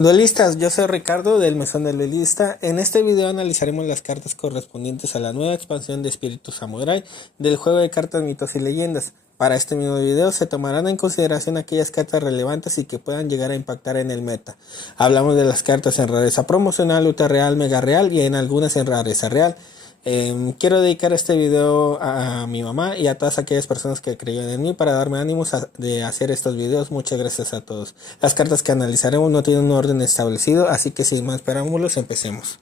Duelistas, yo soy Ricardo del Mesón del Duelista. En este video analizaremos las cartas correspondientes a la nueva expansión de Espíritu Samurai del juego de cartas mitos y leyendas. Para este mismo video se tomarán en consideración aquellas cartas relevantes y que puedan llegar a impactar en el meta. Hablamos de las cartas en rareza promocional, ultra real, mega real y en algunas en rareza real. Quiero dedicar este video a mi mamá y a todas aquellas personas que creyeron en mí para darme ánimos de hacer estos videos. Muchas gracias a todos. Las cartas que analizaremos no tienen un orden establecido, así que sin más preámbulos empecemos.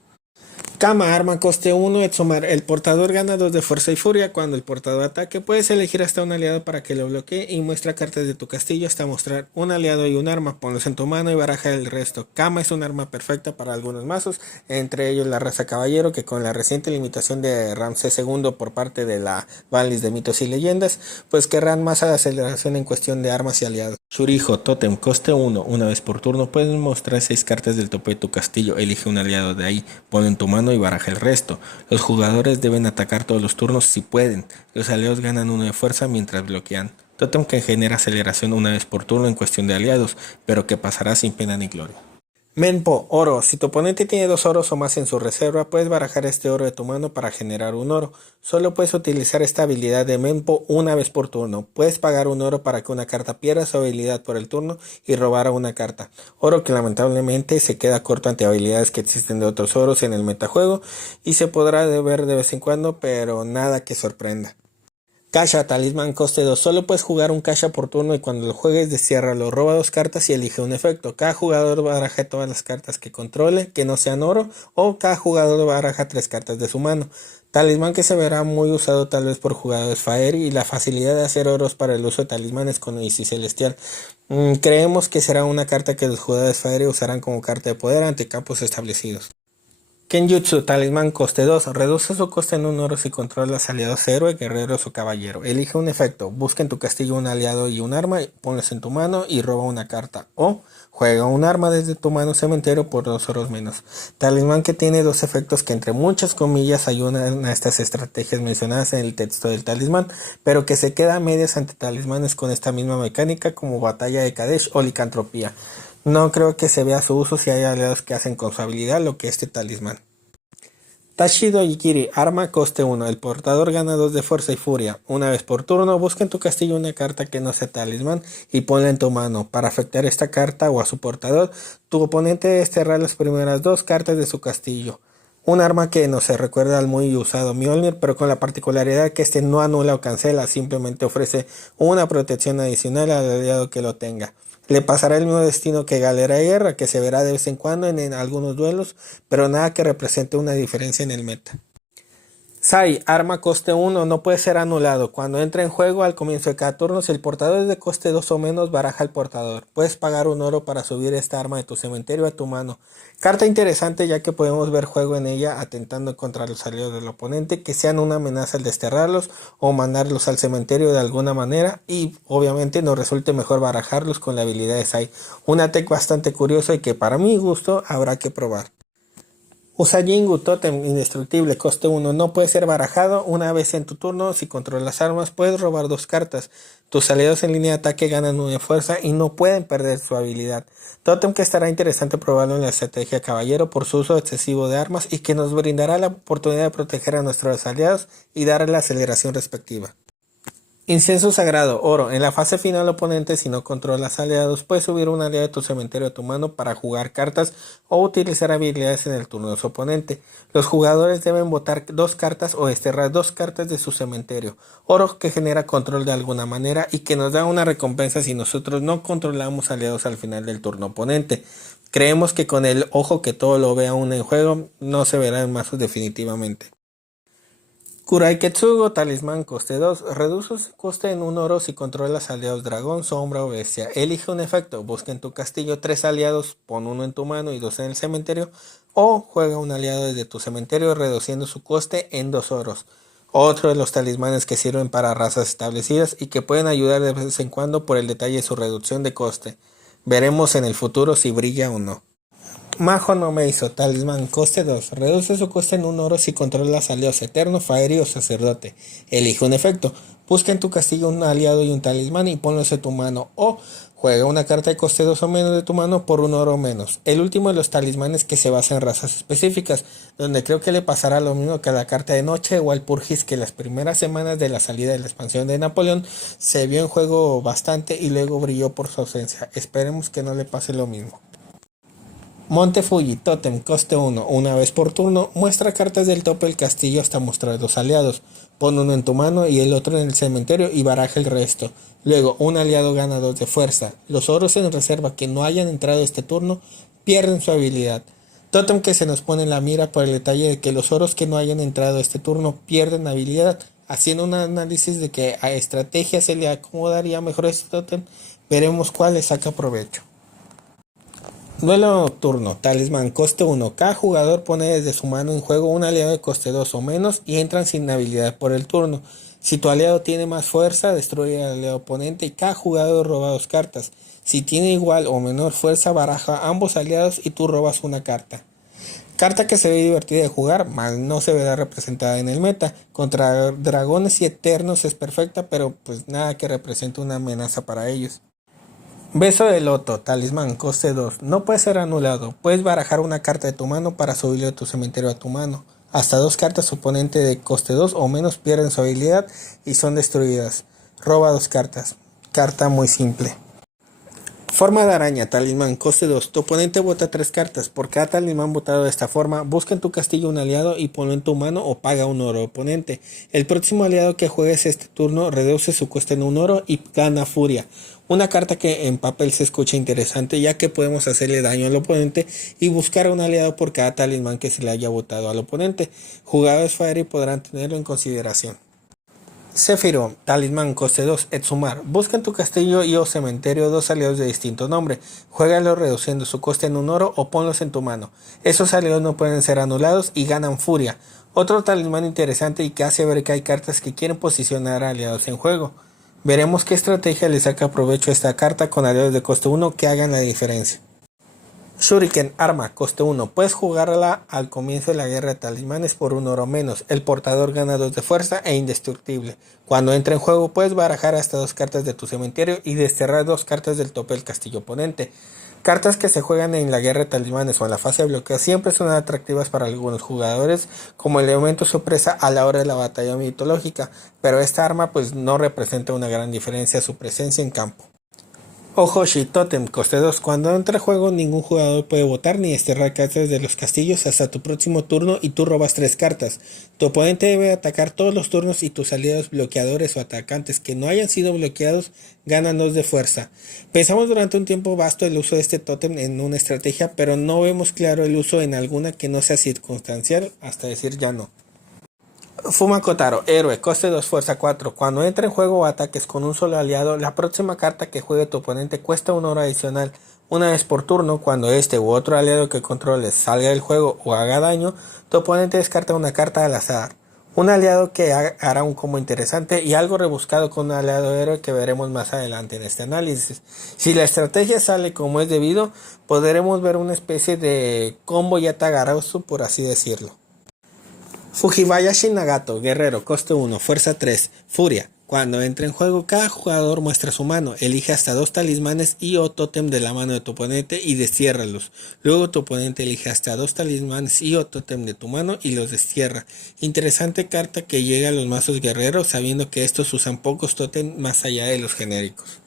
Kama, arma coste 1, Etsumar. El portador gana 2 de fuerza y furia. Cuando el portador ataque, puedes elegir hasta un aliado para que lo bloquee y muestra cartas de tu castillo hasta mostrar un aliado y un arma. Ponlos en tu mano y baraja el resto. Kama es un arma perfecta para algunos mazos, entre ellos la raza caballero, que con la reciente limitación de Ramsés II por parte de la banlist de mitos y leyendas, pues querrán más aceleración en cuestión de armas y aliados. Shurijo, Totem, coste 1, una vez por turno puedes mostrar 6 cartas del tope de tu castillo, elige un aliado de ahí, ponlo en tu mano y baraja el resto. Los jugadores deben atacar todos los turnos si pueden, los aliados ganan 1 de fuerza mientras bloquean. Totem que genera aceleración una vez por turno en cuestión de aliados, pero que pasará sin pena ni gloria. Menpo, oro. Si tu oponente tiene 2 oros o más en su reserva, puedes barajar este oro de tu mano para generar un oro. Solo puedes utilizar esta habilidad de Menpo una vez por turno. Puedes pagar un oro para que una carta pierda su habilidad por el turno y robar a una carta. Oro que lamentablemente se queda corto ante habilidades que existen de otros oros en el metajuego y se podrá ver de vez en cuando, pero nada que sorprenda. Kasha, talismán coste 2. Solo puedes jugar un Kasha por turno y cuando lo juegues destiérralo, roba 2 cartas y elige un efecto. Cada jugador baraja todas las cartas que controle, que no sean oro, o cada jugador baraja 3 cartas de su mano. Talismán que se verá muy usado tal vez por jugadores Faeri y la facilidad de hacer oros para el uso de talismanes con Isis Celestial. Creemos que será una carta que los jugadores Faeri usarán como carta de poder ante campos establecidos. Kenjutsu, talismán coste 2. Reduce su coste en 1 oro si controlas aliados héroe, guerreros o caballero. Elige un efecto. Busca en tu castillo un aliado y un arma, ponlos en tu mano y roba una carta. O juega un arma desde tu mano cementerio por 2 oros menos. Talismán que tiene 2 efectos que entre muchas comillas ayudan a estas estrategias mencionadas en el texto del talismán, pero que se queda a medias ante talismanes con esta misma mecánica como Batalla de Kadesh o Licantropía. No creo que se vea su uso si hay aliados que hacen con su habilidad lo que este talismán. Tashido Yikiri, arma coste 1. El portador gana 2 de fuerza y furia. Una vez por turno, busca en tu castillo una carta que no sea talismán y ponla en tu mano. Para afectar esta carta o a su portador, tu oponente debe desterrar las primeras 2 cartas de su castillo. Un arma que no se recuerda al muy usado Mjolnir, pero con la particularidad que este no anula o cancela, simplemente ofrece una protección adicional al aliado que lo tenga. Le pasará el mismo destino que Galera de Guerra, que se verá de vez en cuando en algunos duelos, pero nada que represente una diferencia en el meta. Sai, arma coste 1, no puede ser anulado. Cuando entra en juego al comienzo de cada turno, si el portador es de coste 2 o menos, baraja el portador. Puedes pagar un oro para subir esta arma de tu cementerio a tu mano. Carta interesante ya que podemos ver juego en ella atentando contra los aliados del oponente, que sean una amenaza al desterrarlos o mandarlos al cementerio de alguna manera, y obviamente nos resulte mejor barajarlos con la habilidad de Sai. Una tech bastante curiosa y que para mi gusto habrá que probar. Usajingu, Totem indestructible, coste 1, no puede ser barajado. Una vez en tu turno, si controlas armas, puedes robar 2 cartas. Tus aliados en línea de ataque ganan 1 de fuerza y no pueden perder su habilidad. Totem que estará interesante probarlo en la estrategia caballero por su uso excesivo de armas y que nos brindará la oportunidad de proteger a nuestros aliados y darle la aceleración respectiva. Incienso sagrado, oro. En la fase final oponente, si no controlas aliados, puedes subir un aliado de tu cementerio a tu mano para jugar cartas o utilizar habilidades en el turno de su oponente. Los jugadores deben botar 2 cartas o desterrar 2 cartas de su cementerio. Oro que genera control de alguna manera y que nos da una recompensa si nosotros no controlamos aliados al final del turno oponente. Creemos que con el ojo que todo lo ve aún en juego, no se verá en mazos definitivamente. Kurai Ketsugo, talismán coste 2. Reduce su coste en 1 oro si controlas aliados dragón, sombra o bestia. Elige un efecto. Busca en tu castillo 3 aliados, pon 1 en tu mano y 2 en el cementerio. O juega un aliado desde tu cementerio reduciendo su coste en 2 oros. Otro de los talismanes que sirven para razas establecidas y que pueden ayudar de vez en cuando por el detalle de su reducción de coste. Veremos en el futuro si brilla o no. Majo no me hizo, talismán coste 2. Reduce su coste en 1 oro si controlas aliados eterno, faeri o sacerdote. Elige un efecto. Busca en tu castillo un aliado y un talismán y ponlos en tu mano. O Juega una carta de coste 2 o menos de tu mano por un oro o menos. El último de los talismanes que se basa en razas específicas, donde creo que le pasará lo mismo que a la carta de noche o al Purgis, que las primeras semanas de la salida de la expansión de Napoleón se vio en juego bastante y luego brilló por su ausencia. Esperemos que no le pase lo mismo. Monte Fuji, Totem, coste 1, una vez por turno, muestra cartas del tope del castillo hasta mostrar 2 aliados. Pon uno en tu mano y el otro en el cementerio y baraja el resto. Luego, un aliado gana 2 de fuerza. Los oros en reserva que no hayan entrado este turno pierden su habilidad. Totem que se nos pone en la mira por el detalle de que los oros que no hayan entrado este turno pierden habilidad. Haciendo un análisis de que a estrategia se le acomodaría mejor este totem, veremos cuál le saca provecho. Duelo nocturno, talismán, coste 1. Cada jugador pone desde su mano en juego un aliado de coste 2 o menos y entran sin habilidad por el turno. Si tu aliado tiene más fuerza, destruye al aliado oponente y cada jugador roba 2 cartas. Si tiene igual o menor fuerza, baraja ambos aliados y tú robas una carta. Carta que se ve divertida de jugar, mas no se verá representada en el meta. Contra dragones y eternos es perfecta, pero pues nada que represente una amenaza para ellos. Beso de loto, talismán, coste 2. No puede ser anulado. Puedes barajar una carta de tu mano para subirle de tu cementerio a tu mano. Hasta 2 cartas oponente de coste 2 o menos pierden su habilidad y son destruidas. Roba 2 cartas. Carta muy simple. Forma de araña, talismán, coste 2. Tu oponente bota 3 cartas. Por cada talismán botado de esta forma, busca en tu castillo un aliado y ponlo en tu mano o paga un oro oponente. El próximo aliado que juegues este turno reduce su coste en un oro y gana furia. Una carta que en papel se escucha interesante, ya que podemos hacerle daño al oponente y buscar a un aliado por cada talismán que se le haya botado al oponente. Jugadores Fairy podrán tenerlo en consideración. Sephiroth, talismán, coste 2, Exhumar. Busca en tu castillo y o cementerio 2 aliados de distinto nombre. Juégalos reduciendo su coste en un oro o ponlos en tu mano. Esos aliados no pueden ser anulados y ganan furia. Otro talismán interesante y que hace ver que hay cartas que quieren posicionar a aliados en juego. Veremos qué estrategia le saca provecho a esta carta con aliados de coste 1 que hagan la diferencia. Shuriken, arma, coste 1. Puedes jugarla al comienzo de la guerra de talismanes por un oro menos. El portador gana 2 de fuerza e indestructible. Cuando entra en juego puedes barajar hasta 2 cartas de tu cementerio y desterrar 2 cartas del tope del castillo oponente. Cartas que se juegan en la guerra de talismanes o en la fase de bloqueo siempre son atractivas para algunos jugadores como elemento sorpresa a la hora de la batalla mitológica, pero esta arma pues no representa una gran diferencia a su presencia en campo. Ojoshi, Totem, coste 2. Cuando entra en juego ningún jugador puede botar ni desterrar cartas de los castillos hasta tu próximo turno y tú robas 3 cartas. Tu oponente debe atacar todos los turnos y tus aliados bloqueadores o atacantes que no hayan sido bloqueados ganan 2 de fuerza. Pensamos durante un tiempo vasto el uso de este Totem en una estrategia, pero no vemos claro el uso en alguna que no sea circunstancial hasta decir ya no. Fuma Kotaro, héroe, coste 2, fuerza 4. Cuando entra en juego o ataques con un solo aliado, la próxima carta que juegue tu oponente cuesta un oro adicional. Una vez por turno, cuando este u otro aliado que controles salga del juego o haga daño, tu oponente descarta una carta al azar. Un aliado que hará un combo interesante y algo rebuscado con un aliado héroe que veremos más adelante en este análisis. Si la estrategia sale como es debido, podremos ver una especie de combo Yatagarasu, por así decirlo. Fujibayashi Nagato, guerrero, coste 1, fuerza 3, furia. Cuando entra en juego, cada jugador muestra su mano, elige hasta 2 talismanes y o tótem de la mano de tu oponente y destiérralos. Luego tu oponente elige hasta 2 talismanes y o tótem de tu mano y los destierra. Interesante carta que llega a los mazos guerreros sabiendo que estos usan pocos tótem más allá de los genéricos.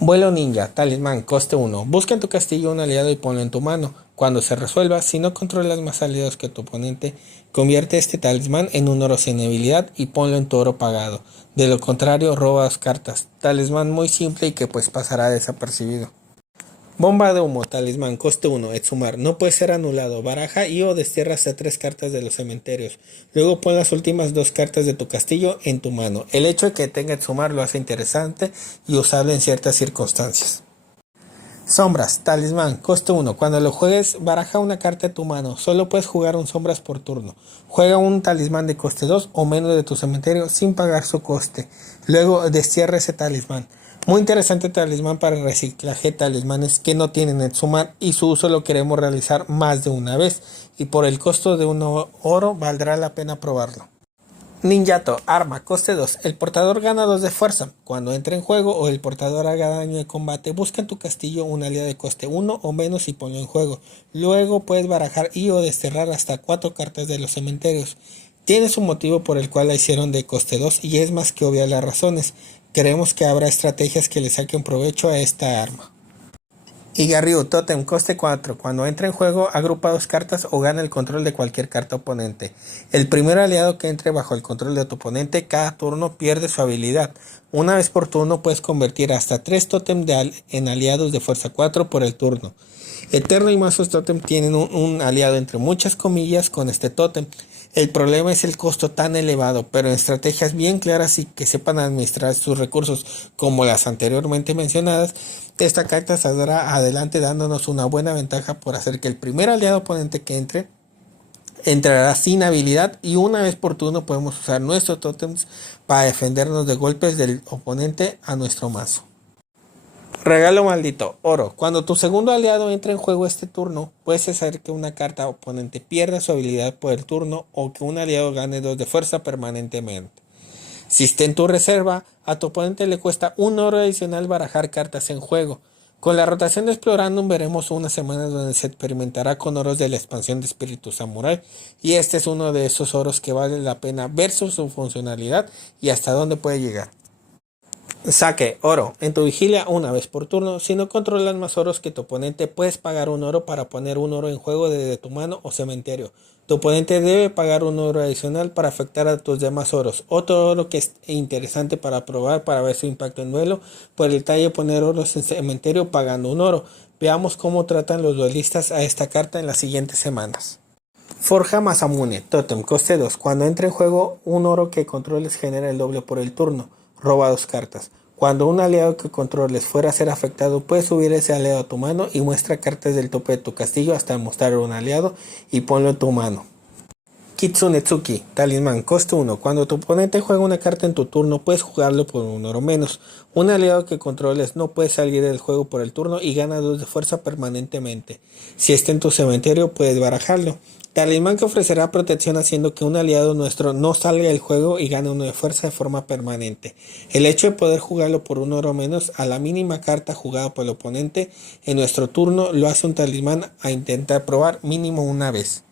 Vuelo ninja, talismán, coste 1. Busca en tu castillo un aliado y ponlo en tu mano. Cuando se resuelva, si no controlas más aliados que tu oponente, convierte este talismán en un oro sin habilidad y ponlo en tu oro pagado. De lo contrario, roba 2 cartas. Talismán muy simple y que pues pasará desapercibido. Bomba de humo, talismán, coste 1, Exhumar. No puede ser anulado. Baraja y o destierra hasta 3 cartas de los cementerios. Luego pon las últimas 2 cartas de tu castillo en tu mano. El hecho de que tenga Exhumar lo hace interesante y usable en ciertas circunstancias. Sombras, talismán, coste 1. Cuando lo juegues, baraja una carta de tu mano. Solo puedes jugar un sombras por turno. Juega un talismán de coste 2 o menos de tu cementerio sin pagar su coste. Luego destierra ese talismán. Muy interesante talismán para reciclaje de talismanes que no tienen Exhumar y su uso lo queremos realizar más de una vez y por el costo de un oro valdrá la pena probarlo. Ninjato, arma, coste 2. El portador gana 2 de fuerza. Cuando entre en juego o el portador haga daño de combate, busca en tu castillo un aliado de coste 1 o menos y ponlo en juego. Luego puedes barajar y o desterrar hasta 4 cartas de los cementerios. Tienes un motivo por el cual la hicieron de coste 2 y es más que obvia las razones. Creemos que habrá estrategias que le saquen provecho a esta arma. Igarryu, Totem, coste 4. Cuando entra en juego, agrupa 2 cartas o gana el control de cualquier carta oponente. El primer aliado que entre bajo el control de tu oponente cada turno pierde su habilidad. Una vez por turno puedes convertir hasta 3 Totem en aliados de fuerza 4 por el turno. Eterno y Mazos Totem tienen un aliado entre muchas comillas con este Totem. El problema es el costo tan elevado, pero en estrategias bien claras y que sepan administrar sus recursos como las anteriormente mencionadas, esta carta saldrá adelante dándonos una buena ventaja por hacer que el primer aliado oponente que entrará sin habilidad y una vez por turno podemos usar nuestros Totems para defendernos de golpes del oponente a nuestro mazo. Regalo maldito, oro. Cuando tu segundo aliado entra en juego este turno, puedes hacer que una carta oponente pierda su habilidad por el turno o que un aliado gane 2 de fuerza permanentemente. Si está en tu reserva, a tu oponente le cuesta un oro adicional barajar cartas en juego. Con la rotación de Explorandum veremos unas semanas donde se experimentará con oros de la expansión de Espíritu Samurai y este es uno de esos oros que vale la pena ver su funcionalidad y hasta dónde puede llegar. Saque, oro. En tu vigilia una vez por turno, si no controlas más oros que tu oponente, puedes pagar un oro para poner un oro en juego desde tu mano o cementerio. Tu oponente debe pagar un oro adicional para afectar a tus demás oros. Otro oro que es interesante para probar para ver su impacto en duelo, por el detalle de poner oros en cementerio pagando un oro. Veamos cómo tratan los duelistas a esta carta en las siguientes semanas. Forja Masamune, Totem, coste 2. Cuando entre en juego, un oro que controles genera el doble por el turno. Roba 2 cartas. Cuando un aliado que controles fuera a ser afectado, puedes subir ese aliado a tu mano y muestra cartas del tope de tu castillo hasta mostrar un aliado y ponlo en tu mano. Kitsunetsuki, talismán, coste 1. Cuando tu oponente juega una carta en tu turno, puedes jugarlo por un oro menos. Un aliado que controles no puede salir del juego por el turno y gana 2 de fuerza permanentemente. Si está en tu cementerio, puedes barajarlo. Talismán que ofrecerá protección haciendo que un aliado nuestro no salga del juego y gane 1 de fuerza de forma permanente. El hecho de poder jugarlo por un oro menos a la mínima carta jugada por el oponente en nuestro turno lo hace un talismán a intentar probar mínimo una vez.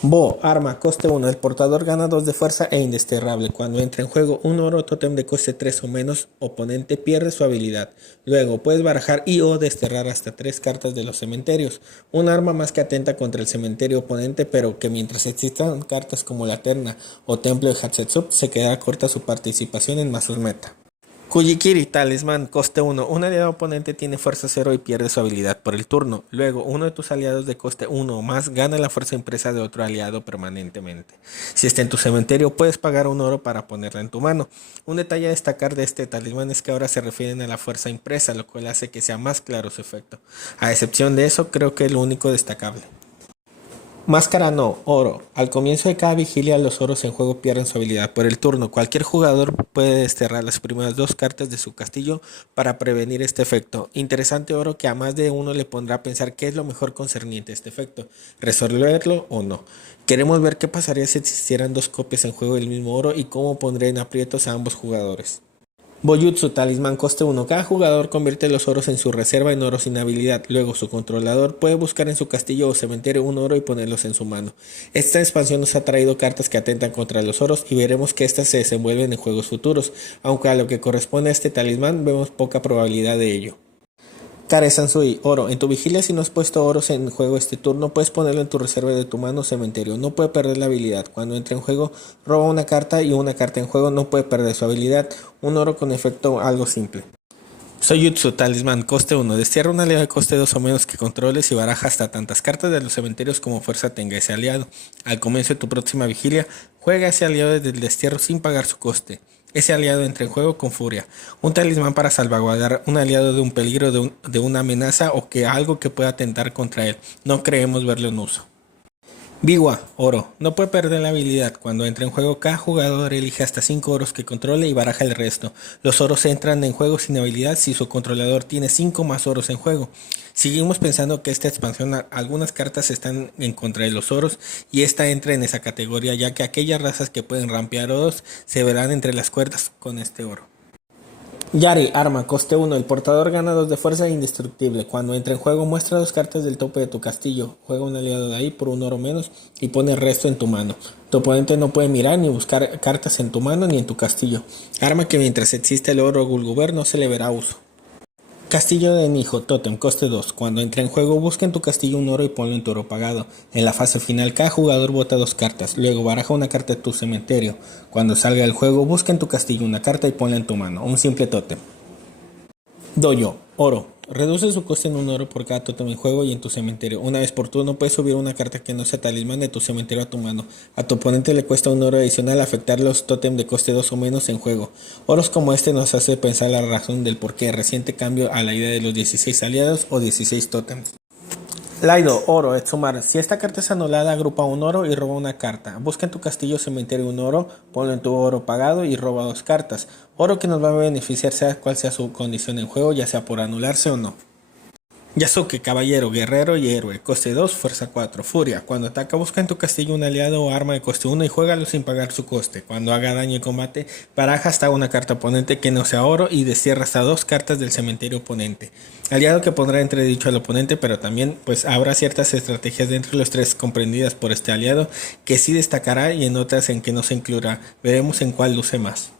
Bo, arma, coste 1. El portador gana 2 de fuerza e indesterrable. Cuando entra en juego un oro totem de coste 3 o menos, oponente pierde su habilidad. Luego puedes barajar y o desterrar hasta 3 cartas de los cementerios. Un arma más que atenta contra el cementerio oponente, pero que mientras existan cartas como la Terna o Templo de Hatshepsut, se quedará corta su participación en mazos meta. Kujikiri, talismán, coste 1. Un aliado oponente tiene fuerza 0 y pierde su habilidad por el turno. Luego, uno de tus aliados de coste 1 o más gana la fuerza impresa de otro aliado permanentemente. Si está en tu cementerio, puedes pagar un oro para ponerla en tu mano. Un detalle a destacar de este talismán es que ahora se refieren a la fuerza impresa, lo cual hace que sea más claro su efecto. A excepción de eso, creo que es lo único destacable. Máscara no, oro. Al comienzo de cada vigilia los oros en juego pierden su habilidad por el turno. Cualquier jugador puede desterrar las primeras 2 cartas de su castillo para prevenir este efecto. Interesante oro que a más de uno le pondrá a pensar qué es lo mejor concerniente a este efecto, resolverlo o no. Queremos ver qué pasaría si existieran 2 copias en juego del mismo oro y cómo pondría en aprietos a ambos jugadores. Boyutsu, talismán, coste 1. Cada jugador convierte los oros en su reserva en oro sin habilidad. Luego su controlador puede buscar en su castillo o cementerio un oro y ponerlos en su mano. Esta expansión nos ha traído cartas que atentan contra los oros y veremos que estas se desenvuelven en juegos futuros, aunque a lo que corresponde a este talismán vemos poca probabilidad de ello. Kare Sansui, oro. En tu vigilia, si no has puesto oros en juego este turno, puedes ponerlo en tu reserva de tu mano o cementerio. No puede perder la habilidad. Cuando entra en juego, roba una carta y una carta en juego no puede perder su habilidad. Un oro con efecto algo simple. Soyutsu, talismán, coste 1. Destierra un aliado de coste 2 o menos que controles y baraja hasta tantas cartas de los cementerios como fuerza tenga ese aliado. Al comienzo de tu próxima vigilia, juega ese aliado desde el destierro sin pagar su coste. Ese aliado entra en juego con furia. Un talismán para salvaguardar un aliado de un peligro, de una amenaza o que algo que pueda atentar contra él. No creemos verlo en uso. Biwa, oro. No puede perder la habilidad. Cuando entra en juego, cada jugador elige hasta 5 oros que controle y baraja el resto. Los oros entran en juego sin habilidad si su controlador tiene 5 más oros en juego. Seguimos pensando que esta expansión, algunas cartas están en contra de los oros y esta entra en esa categoría, ya que aquellas razas que pueden rampear oros se verán entre las cuerdas con este oro. Yari, arma, coste 1. El portador gana 2 de fuerza e indestructible. Cuando entra en juego, muestra 2 cartas del tope de tu castillo. Juega un aliado de ahí por un oro menos y pone el resto en tu mano. Tu oponente no puede mirar ni buscar cartas en tu mano ni en tu castillo. Arma que mientras existe el oro Gulguber no se le verá uso. Castillo de Nijo, Totem, coste 2. Cuando entra en juego, busca en tu castillo un oro y ponlo en tu oro pagado. En la fase final, cada jugador bota 2 cartas. Luego baraja una carta de tu cementerio. Cuando salga del juego, busca en tu castillo una carta y ponla en tu mano. Un simple tótem. Doyo, oro. Reduce su coste en un oro por cada tótem en juego y en tu cementerio. Una vez por turno puedes subir una carta que no sea talismán de tu cementerio a tu mano. A tu oponente le cuesta un oro adicional afectar los tótem de coste 2 o menos en juego. Oros como este nos hace pensar la razón del por qué reciente cambio a la idea de los 16 aliados o 16 tótems. Laido, oro, Etsumar. Si esta carta es anulada, agrupa un oro y roba una carta. Busca en tu castillo o cementerio un oro, ponlo en tu oro pagado y roba 2 cartas. Oro que nos va a beneficiar sea cual sea su condición en juego, ya sea por anularse o no. Yasuke, caballero, guerrero y héroe, coste 2, fuerza 4, furia. Cuando ataca, busca en tu castillo un aliado o arma de coste 1 y juégalo sin pagar su coste. Cuando haga daño en combate, baraja hasta una carta oponente que no sea oro y destierra hasta 2 cartas del cementerio oponente. Aliado que pondrá entredicho al oponente, pero también pues habrá ciertas estrategias dentro de los 3 comprendidas por este aliado que sí destacará y en otras en que no se incluirá. Veremos en cuál luce más.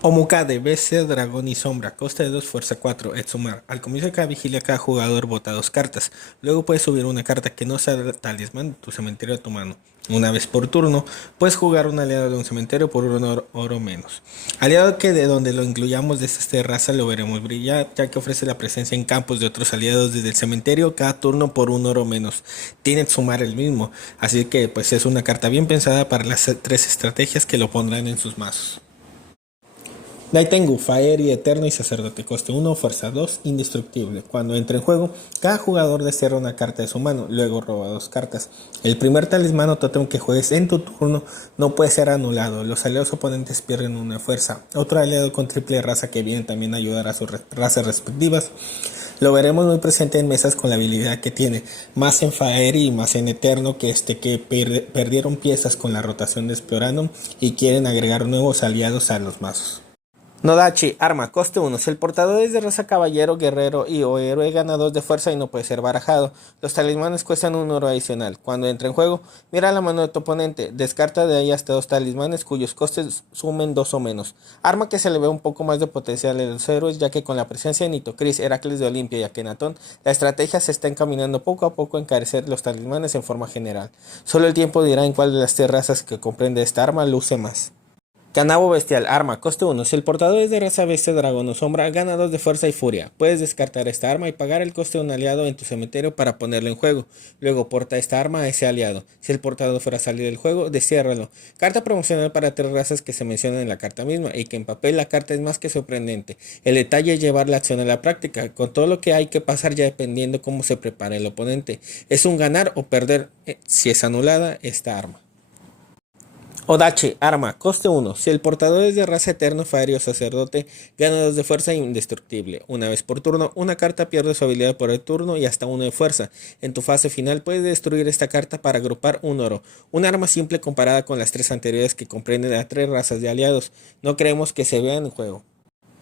Omukade, bestia, dragón y sombra, coste de 2, fuerza 4, Etsumar. Al comienzo de cada vigilia, cada jugador bota 2 cartas. Luego puedes subir una carta que no sea talismán de tu cementerio a tu mano. Una vez por turno, puedes jugar un aliado de un cementerio por un oro menos. Aliado que de donde lo incluyamos de esta raza lo veremos brillar, ya que ofrece la presencia en campos de otros aliados desde el cementerio cada turno por un oro menos. Tiene Etsumar el mismo, así que pues es una carta bien pensada para las 3 estrategias que lo pondrán en sus mazos. Daitengu, Faeri, Eterno y Sacerdote, coste 1, fuerza 2, indestructible. Cuando entra en juego, cada jugador destierra una carta de su mano, luego roba 2 cartas. El primer talismán o tótem que juegues en tu turno no puede ser anulado, los aliados oponentes pierden una fuerza. Otro aliado con triple raza que viene también a ayudar a sus razas respectivas. Lo veremos muy presente en mesas con la habilidad que tiene, más en Faeri y más en Eterno que perdieron piezas con la rotación de Explorandum y quieren agregar nuevos aliados a los mazos. Nodachi, arma, coste 1. Si el portador es de raza caballero, guerrero y o héroe, gana 2 de fuerza y no puede ser barajado. Los talismanes cuestan un oro adicional. Cuando entra en juego, mira la mano de tu oponente, descarta de ahí hasta 2 talismanes cuyos costes sumen 2 o menos. Arma que se le ve un poco más de potencial a los héroes, ya que con la presencia de Nitocris, Heracles de Olimpia y Akenatón, la estrategia se está encaminando poco a poco a encarecer los talismanes en forma general. Solo el tiempo dirá en cuál de las 3 razas que comprende esta arma luce más. Kanabo Bestial, arma, coste 1. Si el portador es de raza bestia, dragón o sombra, gana 2 de fuerza y furia. Puedes descartar esta arma y pagar el coste de un aliado en tu cementerio para ponerlo en juego. Luego porta esta arma a ese aliado. Si el portador fuera a salir del juego, destiérralo. Carta promocional para 3 razas que se mencionan en la carta misma y que en papel la carta es más que sorprendente. El detalle es llevar la acción a la práctica, con todo lo que hay que pasar ya dependiendo cómo se prepare el oponente. Es un ganar o perder si es anulada esta arma. Odachi, arma, coste 1. Si el portador es de raza eterno, faeri o sacerdote, gana 2 de fuerza indestructible. Una vez por turno, una carta pierde su habilidad por el turno y hasta 1 de fuerza. En tu fase final puedes destruir esta carta para agrupar un oro. Un arma simple comparada con las 3 anteriores que comprenden a 3 razas de aliados. No creemos que se vean en juego.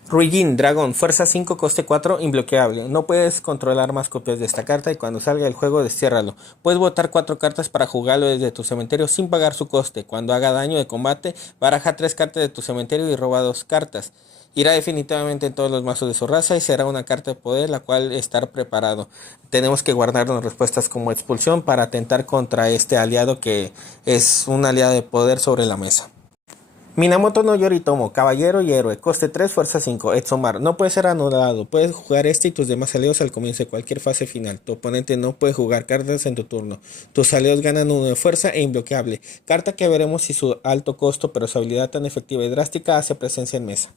Ruijin, dragón, fuerza 5, coste 4, imbloqueable. No puedes controlar más copias de esta carta y cuando salga del juego destiérralo. Puedes botar 4 cartas para jugarlo desde tu cementerio sin pagar su coste. Cuando haga daño de combate, baraja 3 cartas de tu cementerio y roba 2 cartas. Irá definitivamente en todos los mazos de su raza y será una carta de poder la cual estar preparado. Tenemos que guardarnos respuestas como expulsión para atentar contra este aliado que es un aliado de poder sobre la mesa. Minamoto no Yoritomo, caballero y héroe, coste 3, fuerza 5, Etsumar, no puede ser anulado, puedes jugar este y tus demás aliados al comienzo de cualquier fase final, tu oponente no puede jugar cartas en tu turno, tus aliados ganan 1 de fuerza e imbloqueable, carta que veremos si su alto costo pero su habilidad tan efectiva y drástica hace presencia en mesa.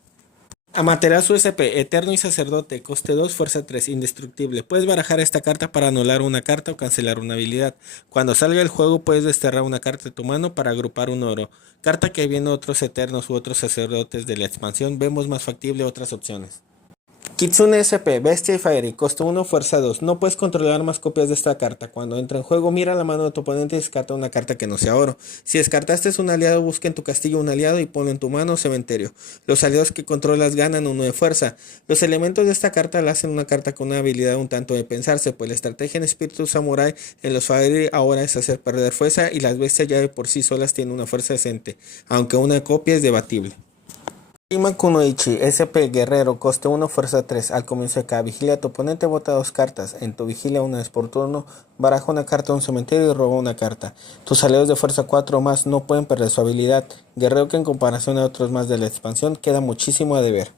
Amaterasu SP, Eterno y Sacerdote, coste 2, fuerza 3, indestructible. Puedes barajar esta carta para anular una carta o cancelar una habilidad. Cuando salga del juego puedes desterrar una carta de tu mano para agrupar un oro. Carta que viene otros Eternos u otros Sacerdotes de la expansión, vemos más factible otras opciones. Kitsune SP, Bestia y Fairy, costo 1, fuerza 2. No puedes controlar más copias de esta carta. Cuando entra en juego, mira la mano de tu oponente y descarta una carta que no sea oro. Si descartaste un aliado, busca en tu castillo un aliado y ponlo en tu mano o cementerio. Los aliados que controlas ganan 1 de fuerza. Los elementos de esta carta la hacen una carta con una habilidad un tanto de pensarse, pues la estrategia en Espíritu Samurai en los Fairy ahora es hacer perder fuerza y las bestias ya de por sí solas tienen una fuerza decente, aunque una copia es debatible. Shima Kunoichi, SP Guerrero, coste 1, fuerza 3. Al comienzo de cada vigilia, tu oponente bota 2 cartas. En tu vigilia, una vez por turno, baraja una carta de un cementerio y roba una carta. Tus aliados de fuerza 4 o más no pueden perder su habilidad. Guerrero que en comparación a otros más de la expansión queda muchísimo a deber.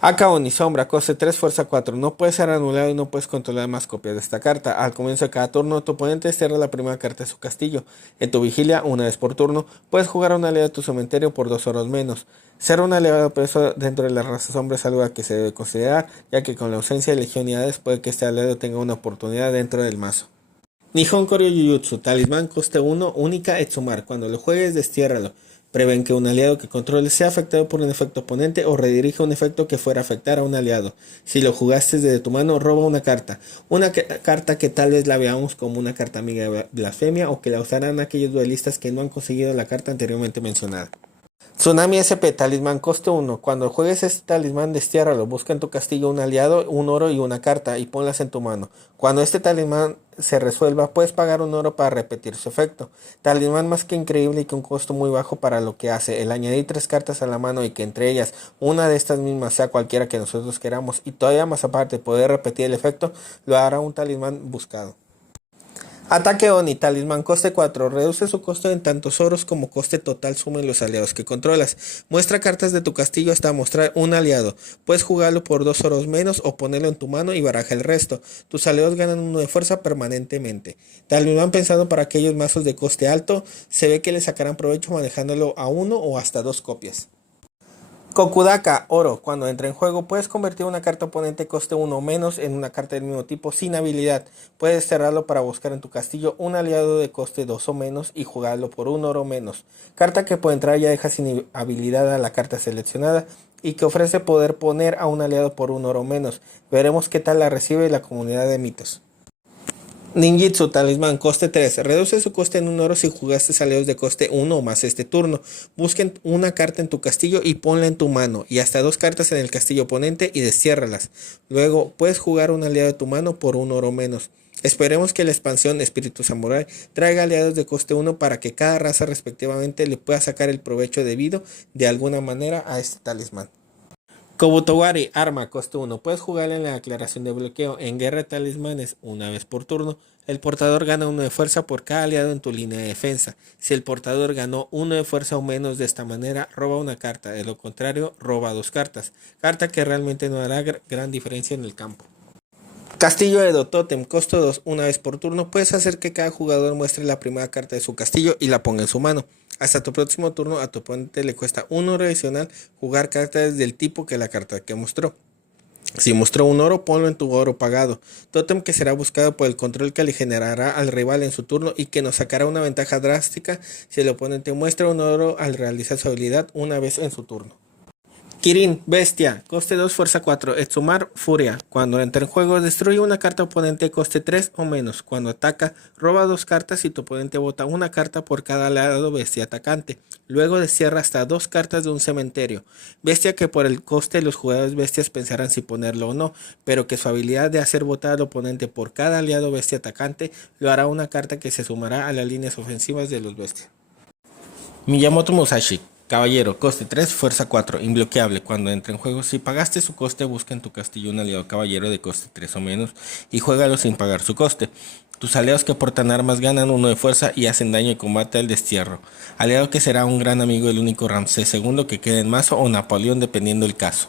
Akaoni, Sombra, coste 3, fuerza 4. No puedes ser anulado y no puedes controlar más copias de esta carta. Al comienzo de cada turno, tu oponente desterra la primera carta de su castillo. En tu vigilia, una vez por turno, puedes jugar a un aliado de tu cementerio por 2 oros menos. Ser un aliado peso dentro de la raza sombra es algo que se debe considerar, ya que con la ausencia de legionidades puede que este aliado tenga una oportunidad dentro del mazo. Nihon Koryo Jujutsu, Talismán, coste 1, única Etsumar. Cuando lo juegues, destiérralo. Prevén que un aliado que controle sea afectado por un efecto oponente o redirige un efecto que fuera a afectar a un aliado. Si lo jugaste desde tu mano, roba una carta. Una carta que tal vez la veamos como una carta amiga de blasfemia o que la usarán aquellos duelistas que no han conseguido la carta anteriormente mencionada. Tsunami SP, Talismán, coste 1. Cuando juegues este talismán, destiérralo. Busca en tu castillo un aliado, un oro y una carta y ponlas en tu mano. Cuando este talismán se resuelva, puedes pagar un oro para repetir su efecto. Talismán más que increíble y con un costo muy bajo para lo que hace. El añadir 3 cartas a la mano y que entre ellas una de estas mismas sea cualquiera que nosotros queramos y todavía más aparte poder repetir el efecto, lo hará un talismán buscado. Ataque Oni, Talismán, coste 4. Reduce su coste en tantos oros como coste total sumen los aliados que controlas. Muestra cartas de tu castillo hasta mostrar un aliado. Puedes jugarlo por 2 oros menos o ponerlo en tu mano y baraja el resto. Tus aliados ganan 1 de fuerza permanentemente. Talismán pensado para aquellos mazos de coste alto, se ve que le sacarán provecho manejándolo a 1 o hasta 2 copias. Kokudaka, oro. Cuando entra en juego, puedes convertir una carta oponente coste 1 o menos en una carta del mismo tipo sin habilidad. Puedes cerrarlo para buscar en tu castillo un aliado de coste 2 o menos y jugarlo por 1 oro menos. Carta que por entrar ya deja sin habilidad a la carta seleccionada y que ofrece poder poner a un aliado por 1 oro menos. Veremos qué tal la recibe la comunidad de mitos. Ninjitsu, Talismán, coste 3. Reduce su coste en 1 oro si jugaste aliados de coste 1 o más este turno. Busquen una carta en tu castillo y ponla en tu mano, y hasta 2 cartas en el castillo oponente y destiérralas. Luego, puedes jugar un aliado de tu mano por 1 oro menos. Esperemos que la expansión Espíritu Samurai traiga aliados de coste 1 para que cada raza respectivamente le pueda sacar el provecho debido de alguna manera a este talismán. Kobutowari, arma, coste 1. Puedes jugar en la aclaración de bloqueo. En guerra de talismanes, una vez por turno, el portador gana 1 de fuerza por cada aliado en tu línea de defensa. Si el portador ganó 1 de fuerza o menos de esta manera, roba una carta. De lo contrario, roba 2 cartas. Carta que realmente no hará gran diferencia en el campo. Castillo Edo, Totem, costo 2. Una vez por turno, puedes hacer que cada jugador muestre la primera carta de su castillo y la ponga en su mano. Hasta tu próximo turno, a tu oponente le cuesta 1 oro adicional jugar cartas del tipo que la carta que mostró. Si mostró un oro, ponlo en tu oro pagado. Totem que será buscado por el control que le generará al rival en su turno y que nos sacará una ventaja drástica si el oponente muestra un oro al realizar su habilidad una vez en su turno. Kirin, Bestia, coste 2, fuerza 4, Etsumar, Furia. Cuando entra en juego, destruye una carta oponente coste 3 o menos. Cuando ataca, roba 2 cartas y tu oponente bota una carta por cada lado bestia atacante. Luego destierra hasta 2 cartas de un cementerio. Bestia que por el coste los jugadores bestias pensarán si ponerlo o no, pero que su habilidad de hacer botar al oponente por cada aliado bestia atacante lo hará una carta que se sumará a las líneas ofensivas de los bestias. Miyamoto Musashi, Caballero, coste 3, fuerza 4, imbloqueable. Cuando entra en juego, si pagaste su coste, busca en tu castillo un aliado caballero de coste 3 o menos y juégalo sin pagar su coste. Tus aliados que portan armas ganan 1 de fuerza y hacen daño en combate al destierro. Aliado que será un gran amigo del único Ramsés II que quede en mazo o Napoleón dependiendo el caso.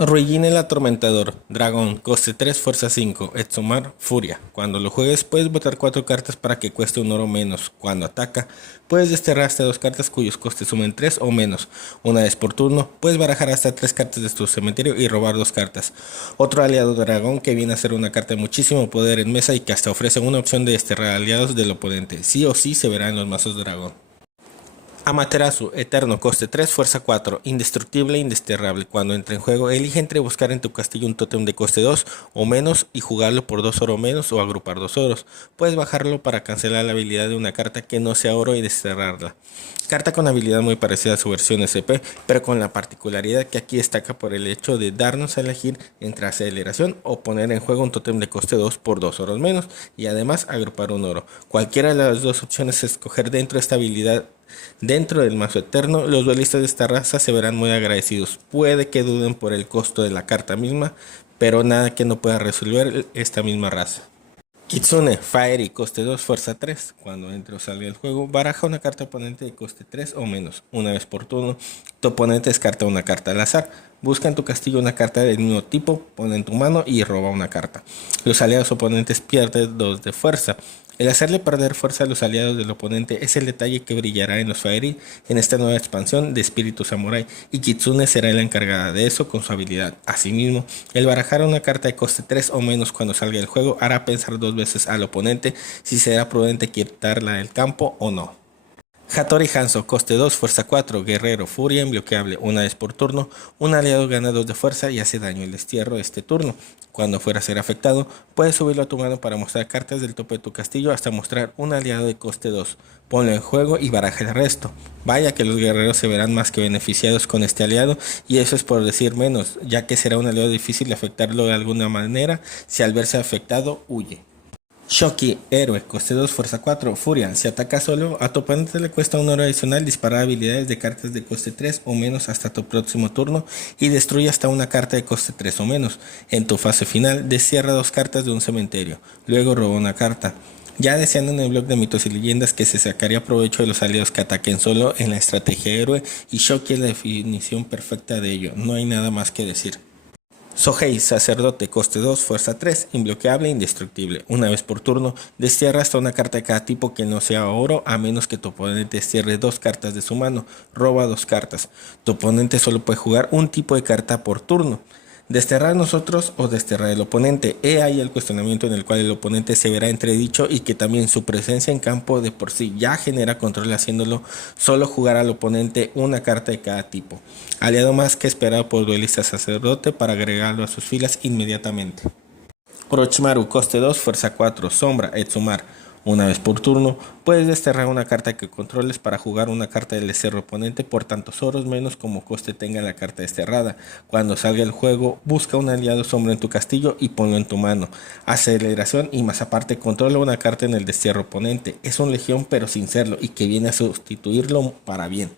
Ruijin el Atormentador, Dragón, coste 3, fuerza 5, Exhumar, Furia. Cuando lo juegues puedes botar 4 cartas para que cueste un oro menos. Cuando ataca, puedes desterrar hasta 2 cartas cuyos costes sumen 3 o menos. Una vez por turno, puedes barajar hasta 3 cartas de tu cementerio y robar 2 cartas. Otro aliado dragón que viene a ser una carta de muchísimo poder en mesa y que hasta ofrece una opción de desterrar aliados del oponente. Sí o sí se verá en los mazos dragón. Amaterasu, Eterno, coste 3, fuerza 4, indestructible e indesterrable. Cuando entra en juego, elige entre buscar en tu castillo un tótem de coste 2 o menos y jugarlo por 2 oro menos o agrupar 2 oros. Puedes bajarlo para cancelar la habilidad de una carta que no sea oro y desterrarla. Carta con habilidad muy parecida a su versión SP, pero con la particularidad que aquí destaca por el hecho de darnos a elegir entre aceleración o poner en juego un tótem de coste 2 por 2 oros menos y además agrupar un oro. Cualquiera de las dos opciones es escoger dentro de esta habilidad. Dentro del mazo eterno, los duelistas de esta raza se verán muy agradecidos. Puede que duden por el costo de la carta misma, pero nada que no pueda resolver esta misma raza. Kitsune, Fairy, coste 2, fuerza 3. Cuando entre o salga del juego, baraja una carta oponente de coste 3 o menos. Una vez por turno, tu oponente descarta una carta al azar. Busca en tu castillo una carta del mismo tipo, pone en tu mano y roba una carta. Los aliados oponentes pierden 2 de fuerza. El hacerle perder fuerza a los aliados del oponente es el detalle que brillará en los Fairy en esta nueva expansión de Espíritu Samurai, y Kitsune será la encargada de eso con su habilidad. Asimismo, el barajar una carta de coste 3 o menos cuando salga del juego hará pensar 2 veces al oponente si será prudente quitarla del campo o no. Hattori Hanzo, coste 2, fuerza 4, guerrero, furia inbloqueable. Una vez por turno, un aliado gana 2 de fuerza y hace daño el destierro este turno. Cuando fuera a ser afectado, puedes subirlo a tu mano para mostrar cartas del tope de tu castillo hasta mostrar un aliado de coste 2. Ponlo en juego y baraja el resto. Vaya que los guerreros se verán más que beneficiados con este aliado, y eso es por decir menos, ya que será un aliado difícil de afectarlo de alguna manera si al verse afectado huye. Shoki, héroe, coste 2, fuerza 4, furia. Si ataca solo, a tu oponente le cuesta un oro adicional disparar habilidades de cartas de coste 3 o menos hasta tu próximo turno y destruye hasta una carta de coste 3 o menos. En tu fase final, destierra 2 cartas de un cementerio, luego roba una carta. Ya deseando en el blog de mitos y leyendas que se sacaría provecho de los aliados que ataquen solo en la estrategia héroe, y Shoki es la definición perfecta de ello, no hay nada más que decir. Sohei, sacerdote, coste 2, fuerza 3, inbloqueable e indestructible. Una vez por turno, destierra hasta una carta de cada tipo que no sea oro, a menos que tu oponente destierre 2 cartas de su mano. Roba 2 cartas. Tu oponente solo puede jugar un tipo de carta por turno. Desterrar nosotros o desterrar el oponente. He ahí el cuestionamiento en el cual el oponente se verá entredicho, y que también su presencia en campo de por sí ya genera control, haciéndolo solo jugar al oponente una carta de cada tipo. Aliado más que esperado por duelista sacerdote para agregarlo a sus filas inmediatamente. Orochimaru, coste 2, fuerza 4, sombra, Exhumar. Una vez por turno, puedes desterrar una carta que controles para jugar una carta del destierro oponente por tantos oros menos como coste tenga la carta desterrada. Cuando salga el juego, busca un aliado sombra en tu castillo y ponlo en tu mano. Aceleración y más aparte controla una carta en el destierro oponente. Es un legión pero sin serlo, y que viene a sustituirlo para bien.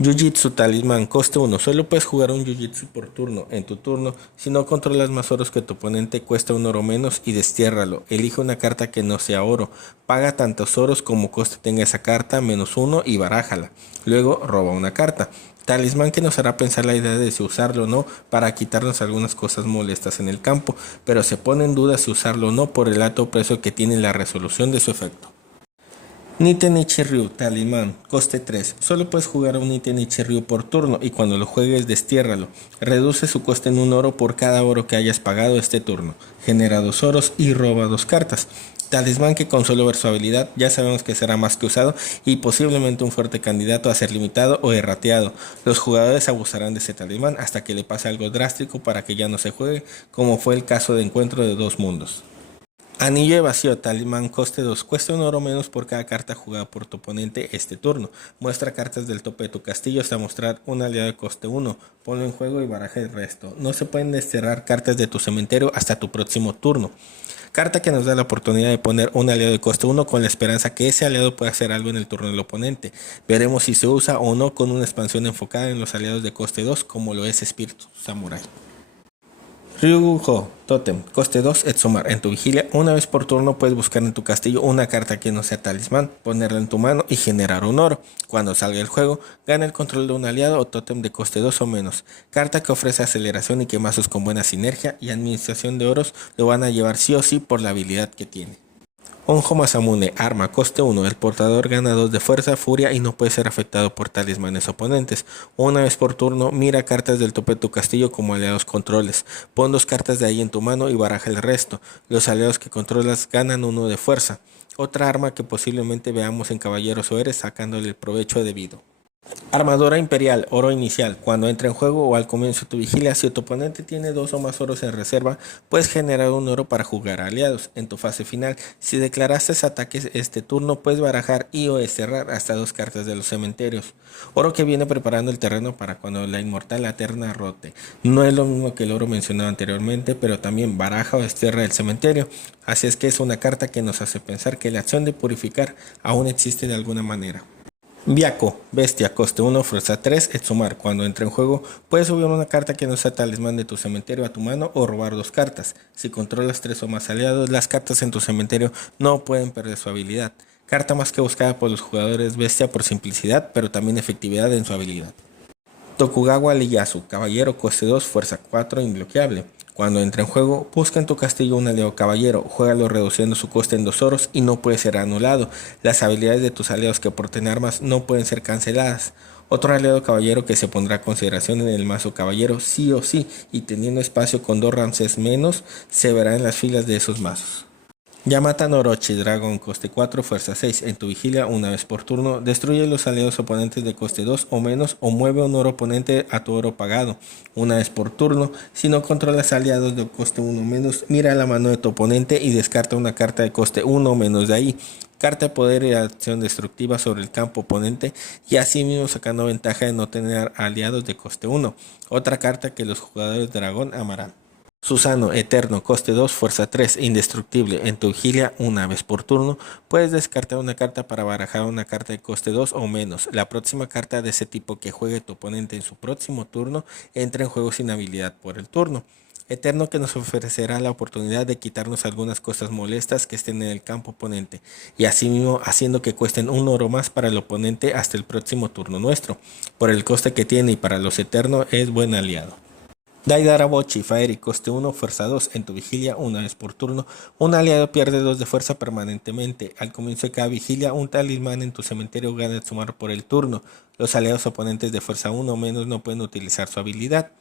Jujitsu Talismán, coste 1. Solo puedes jugar un Jujitsu por turno. En tu turno, si no controlas más oros que tu oponente, cuesta un oro menos y destiérralo. Elige una carta que no sea oro. Paga tantos oros como coste tenga esa carta, menos 1, y barájala. Luego roba una carta. Talismán que nos hará pensar la idea de si usarlo o no para quitarnos algunas cosas molestas en el campo, pero se pone en duda si usarlo o no por el alto precio que tiene la resolución de su efecto. Nite Nichiryu, Talismán, coste 3. Solo puedes jugar a un Nite Nichiryu por turno, y cuando lo juegues destiérralo. Reduce su coste en un oro por cada oro que hayas pagado este turno. Genera 2 oros y roba 2 cartas. Talismán que con solo ver su habilidad ya sabemos que será más que usado y posiblemente un fuerte candidato a ser limitado o errateado. Los jugadores abusarán de ese talismán hasta que le pase algo drástico para que ya no se juegue, como fue el caso de Encuentro de Dos Mundos. Anillo de Vacío, Talismán, coste 2. Cuesta un oro menos por cada carta jugada por tu oponente este turno. Muestra cartas del tope de tu castillo hasta mostrar un aliado de coste 1. Ponlo en juego y baraja el resto. No se pueden desterrar cartas de tu cementerio hasta tu próximo turno. Carta que nos da la oportunidad de poner un aliado de coste 1 con la esperanza que ese aliado pueda hacer algo en el turno del oponente. Veremos si se usa o no con una expansión enfocada en los aliados de coste 2 como lo es Espíritu Samurai. Ryugu-ho, Totem, coste 2, Etsumar. En tu vigilia, una vez por turno puedes buscar en tu castillo una carta que no sea talismán, ponerla en tu mano y generar un oro. Cuando salga el juego, gana el control de un aliado o tótem de coste 2 o menos. Carta que ofrece aceleración y que mazos con buena sinergia y administración de oros lo van a llevar sí o sí por la habilidad que tiene. Honjo Masamune, arma, coste 1, el portador gana 2 de fuerza, furia y no puede ser afectado por talismanes oponentes. Una vez por turno, mira cartas del tope de tu castillo como aliados controles. Pon 2 cartas de ahí en tu mano y baraja el resto. Los aliados que controlas ganan 1 de fuerza. Otra arma que posiblemente veamos en Caballeros o Eres sacándole el provecho debido. Armadura imperial, oro inicial. Cuando entra en juego o al comienzo de tu vigilia, si tu oponente tiene 2 o más oros en reserva, puedes generar un oro para jugar a aliados. En tu fase final, si declaraste ataques este turno, puedes barajar y o desterrar hasta 2 cartas de los cementerios. Oro que viene preparando el terreno para cuando la inmortal Aterna rote. No es lo mismo que el oro mencionado anteriormente, pero también baraja o desterra el cementerio. Así es que es una carta que nos hace pensar que la acción de purificar aún existe de alguna manera. Viaco, bestia, coste 1, fuerza 3, Etsumar. Cuando entra en juego, puedes subir una carta que no sea talismán de tu cementerio a tu mano o robar 2 cartas. Si controlas 3 o más aliados, las cartas en tu cementerio no pueden perder su habilidad. Carta más que buscada por los jugadores bestia por simplicidad, pero también efectividad en su habilidad. Tokugawa Ieyasu, caballero, coste 2, fuerza 4, imbloqueable. Cuando entra en juego, busca en tu castillo un aliado caballero, juégalo reduciendo su coste en 2 oros y no puede ser anulado. Las habilidades de tus aliados que porten armas no pueden ser canceladas. Otro aliado caballero que se pondrá a consideración en el mazo caballero sí o sí, y teniendo espacio con 2 Ramses menos, se verá en las filas de esos mazos. Yamata no Orochi, dragón, coste 4, fuerza 6. En tu vigilia, una vez por turno, destruye los aliados oponentes de coste 2 o menos o mueve un oro oponente a tu oro pagado. Una vez por turno, si no controlas aliados de coste 1 o menos, mira la mano de tu oponente y descarta una carta de coste 1 o menos de ahí. Carta de poder y acción destructiva sobre el campo oponente y así mismo sacando ventaja de no tener aliados de coste 1. Otra carta que los jugadores dragón amarán. Susano, eterno, coste 2, fuerza 3, indestructible. En tu vigilia, una vez por turno, puedes descartar una carta para barajar una carta de coste 2 o menos. La próxima carta de ese tipo que juegue tu oponente en su próximo turno entra en juego sin habilidad por el turno. Eterno que nos ofrecerá la oportunidad de quitarnos algunas cosas molestas que estén en el campo oponente y asimismo haciendo que cuesten un oro más para el oponente hasta el próximo turno nuestro. Por el coste que tiene y para los eternos es buen aliado. Daidara Bochi, Faeri, coste 1, fuerza 2. En tu vigilia, una vez por turno, un aliado pierde 2 de fuerza permanentemente. Al comienzo de cada vigilia, un talismán en tu cementerio gana el sumar por el turno. Los aliados oponentes de fuerza 1 o menos no pueden utilizar su habilidad.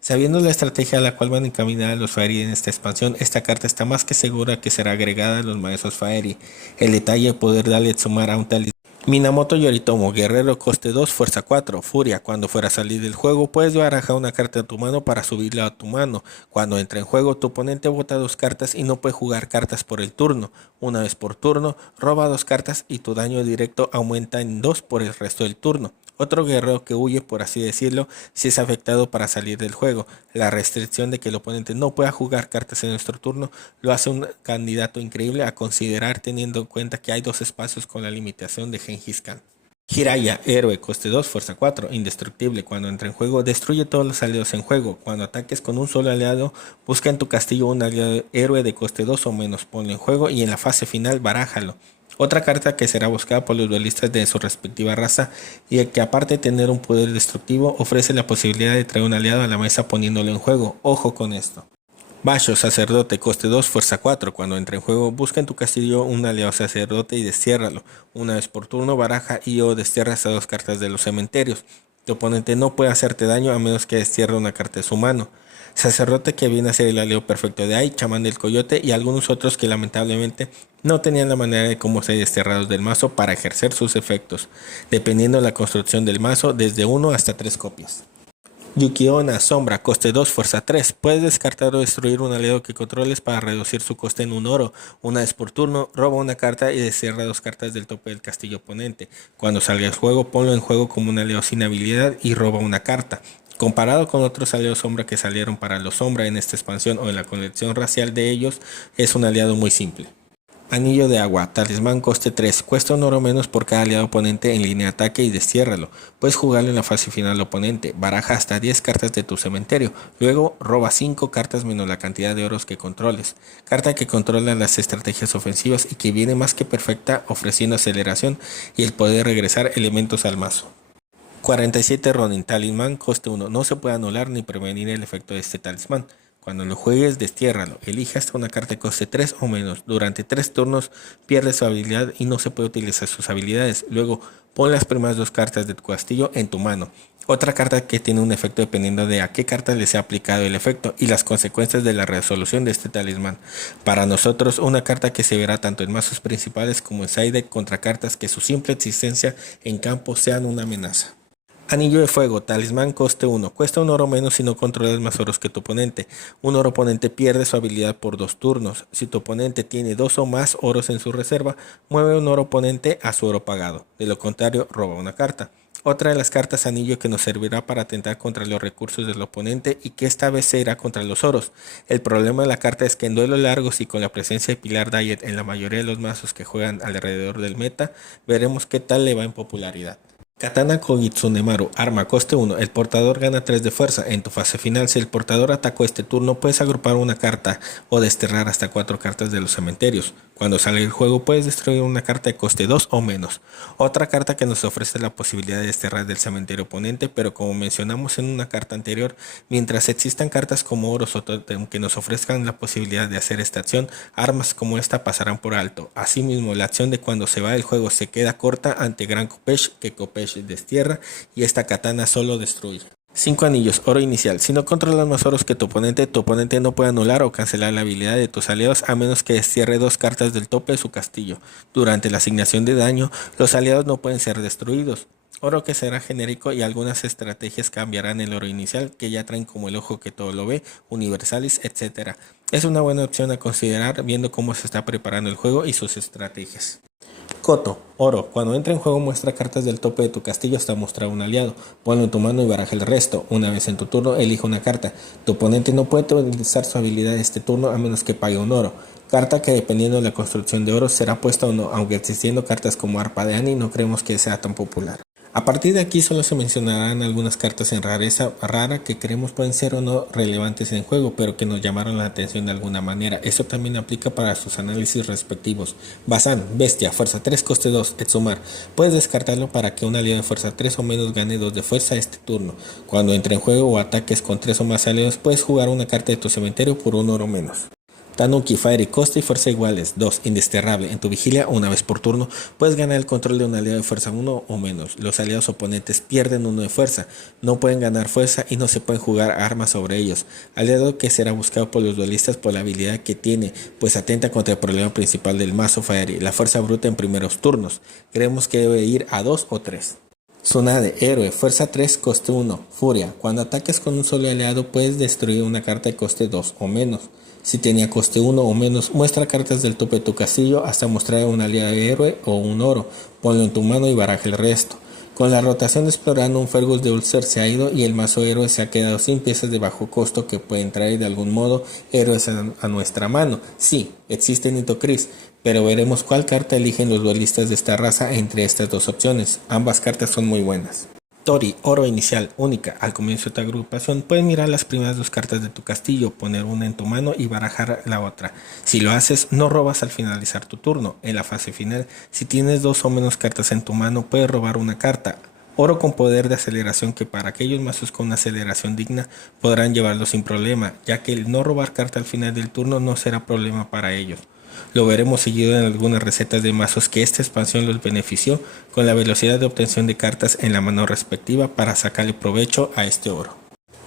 Sabiendo la estrategia a la cual van encaminadas los Faeri en esta expansión, esta carta está más que segura que será agregada a los maestros Faeri. El detalle de poder darle sumar a un talismán. Minamoto Yoritomo, guerrero, coste 2, fuerza 4, furia. Cuando fuera a salir del juego, puedes barajar una carta de tu mano para subirla a tu mano. Cuando entra en juego, tu oponente bota 2 cartas y no puede jugar cartas por el turno. Una vez por turno, roba 2 cartas y tu daño directo aumenta en 2 por el resto del turno. Otro guerrero que huye, por así decirlo, si es afectado para salir del juego. La restricción de que el oponente no pueda jugar cartas en nuestro turno lo hace un candidato increíble a considerar teniendo en cuenta que hay 2 espacios con la limitación de Genghis Khan. Jiraiya, héroe, coste 2, fuerza 4, indestructible. Cuando entra en juego, destruye todos los aliados en juego. Cuando ataques con un solo aliado, busca en tu castillo un aliado héroe de coste 2 o menos, ponlo en juego y en la fase final barájalo. Otra carta que será buscada por los duelistas de su respectiva raza y que aparte de tener un poder destructivo ofrece la posibilidad de traer un aliado a la mesa poniéndolo en juego. Ojo con esto. Basho, sacerdote, coste 2, fuerza 4. Cuando entra en juego, busca en tu castillo un aliado sacerdote y destiérralo. Una vez por turno, baraja y o destierra hasta 2 cartas de los cementerios. Tu oponente no puede hacerte daño a menos que destierre una carta de su mano. Sacerdote que viene a ser el aliado perfecto de Ai, chamán del coyote y algunos otros que lamentablemente no tenían la manera de cómo ser desterrados del mazo para ejercer sus efectos, dependiendo de la construcción del mazo desde 1 hasta 3 copias. Yuki-onna, sombra, coste 2, fuerza 3. Puedes descartar o destruir un aliado que controles para reducir su coste en un oro. Una vez por turno, roba una carta y destierra 2 cartas del tope del castillo oponente. Cuando salga el juego, ponlo en juego como un aliado sin habilidad y roba una carta. Comparado con otros aliados sombra que salieron para los sombra en esta expansión o en la colección racial de ellos, es un aliado muy simple. Anillo de agua, talismán coste 3, cuesta un oro menos por cada aliado oponente en línea de ataque y destiérralo. Puedes jugarlo en la fase final al oponente, baraja hasta 10 cartas de tu cementerio, luego roba 5 cartas menos la cantidad de oros que controles. Carta que controla las estrategias ofensivas y que viene más que perfecta ofreciendo aceleración y el poder regresar elementos al mazo. 47 Ronin, talismán coste 1, no se puede anular ni prevenir el efecto de este talismán. Cuando lo juegues, destiérralo. Elige hasta una carta de coste 3 o menos. Durante 3 turnos pierde su habilidad y no se puede utilizar sus habilidades. Luego, pon las primeras 2 cartas de tu castillo en tu mano. Otra carta que tiene un efecto dependiendo de a qué carta le sea aplicado el efecto y las consecuencias de la resolución de este talismán. Para nosotros, una carta que se verá tanto en mazos principales como en side deck contra cartas que su simple existencia en campo sean una amenaza. Anillo de fuego, talismán coste 1, cuesta un oro menos si no controlas más oros que tu oponente. Un oro oponente pierde su habilidad por 2 turnos. Si tu oponente tiene 2 o más oros en su reserva, mueve un oro oponente a su oro pagado. De lo contrario, roba una carta. Otra de las cartas anillo que nos servirá para atentar contra los recursos del oponente y que esta vez se irá contra los oros. El problema de la carta es que en duelos largos y con la presencia de Pilar Diet en la mayoría de los mazos que juegan alrededor del meta, veremos qué tal le va en popularidad. Katana Kogitsunemaru, arma coste 1, el portador gana 3 de fuerza. En tu fase final, si el portador atacó este turno, puedes agrupar una carta o desterrar hasta 4 cartas de los cementerios. Cuando sale el juego, puedes destruir una carta de coste 2 o menos. Otra carta que nos ofrece la posibilidad de desterrar del cementerio oponente, pero como mencionamos en una carta anterior, mientras existan cartas como Oros o Totem que nos ofrezcan la posibilidad de hacer esta acción, armas como esta pasarán por alto. Asimismo, la acción de cuando se va del juego se queda corta ante Gran Khopesh, que Khopesh destierra y esta katana solo destruye. 5 anillos, oro inicial. Si no controlas más oros que tu oponente no puede anular o cancelar la habilidad de tus aliados a menos que destierre 2 cartas del tope de su castillo. Durante la asignación de daño, los aliados no pueden ser destruidos. Oro que será genérico y algunas estrategias cambiarán el oro inicial que ya traen como el ojo que todo lo ve, universalis, etc. Es una buena opción a considerar viendo cómo se está preparando el juego y sus estrategias. Coto, oro. Cuando entra en juego muestra cartas del tope de tu castillo hasta mostrar un aliado. Ponlo en tu mano y baraja el resto. Una vez en tu turno, elige una carta. Tu oponente no puede utilizar su habilidad este turno a menos que pague un oro. Carta que dependiendo de la construcción de oro será puesta o no, aunque existiendo cartas como Arpa de Ani no creemos que sea tan popular. A partir de aquí solo se mencionarán algunas cartas en rareza rara que creemos pueden ser o no relevantes en juego, pero que nos llamaron la atención de alguna manera. Eso también aplica para sus análisis respectivos. Bazán, bestia, fuerza 3, coste 2, Exhumar. Puedes descartarlo para que un aliado de fuerza 3 o menos gane 2 de fuerza este turno. Cuando entre en juego o ataques con 3 o más aliados, puedes jugar una carta de tu cementerio por un oro menos. Tanuki, Fairy, coste y fuerza iguales, 2, indesterrable. En tu vigilia, una vez por turno, puedes ganar el control de un aliado de fuerza 1 o menos. Los aliados oponentes pierden 1 de fuerza, no pueden ganar fuerza y no se pueden jugar armas sobre ellos. Aliado que será buscado por los duelistas por la habilidad que tiene, pues atenta contra el problema principal del mazo Fairy, la fuerza bruta en primeros turnos. Creemos que debe ir a 2 o 3. Tsunade, héroe, fuerza 3, coste 1, furia. Cuando ataques con un solo aliado puedes destruir una carta de coste 2 o menos. Si tenía coste 1 o menos, muestra cartas del tope de tu castillo hasta mostrar un aliado de héroe o un oro. Ponlo en tu mano y baraja el resto. Con la rotación de explorando, un Fergus de Ulcer se ha ido y el mazo héroe se ha quedado sin piezas de bajo costo que pueden traer de algún modo héroes a nuestra mano. Sí, existe Nitocris, pero veremos cuál carta eligen los duelistas de esta raza entre estas dos opciones. Ambas cartas son muy buenas. Tori, oro inicial, única. Al comienzo de tu agrupación puedes mirar las primeras 2 cartas de tu castillo, poner una en tu mano y barajar la otra. Si lo haces, no robas al finalizar tu turno. En la fase final, si tienes 2 o menos cartas en tu mano, puedes robar una carta. Oro con poder de aceleración que para aquellos mazos con una aceleración digna podrán llevarlo sin problema, ya que el no robar carta al final del turno no será problema para ellos. Lo veremos seguido en algunas recetas de mazos que esta expansión los benefició con la velocidad de obtención de cartas en la mano respectiva para sacarle provecho a este oro.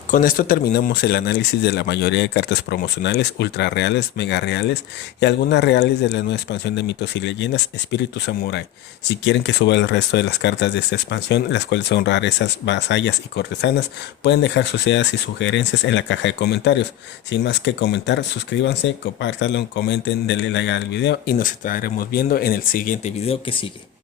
Con esto terminamos el análisis de la mayoría de cartas promocionales, ultra reales, mega reales y algunas reales de la nueva expansión de mitos y leyendas Espíritu Samurai. Si quieren que suba el resto de las cartas de esta expansión, las cuales son rarezas, vasallas y cortesanas, pueden dejar sus ideas y sugerencias en la caja de comentarios. Sin más que comentar, suscríbanse, compártanlo, comenten, denle like al video y nos estaremos viendo en el siguiente video que sigue.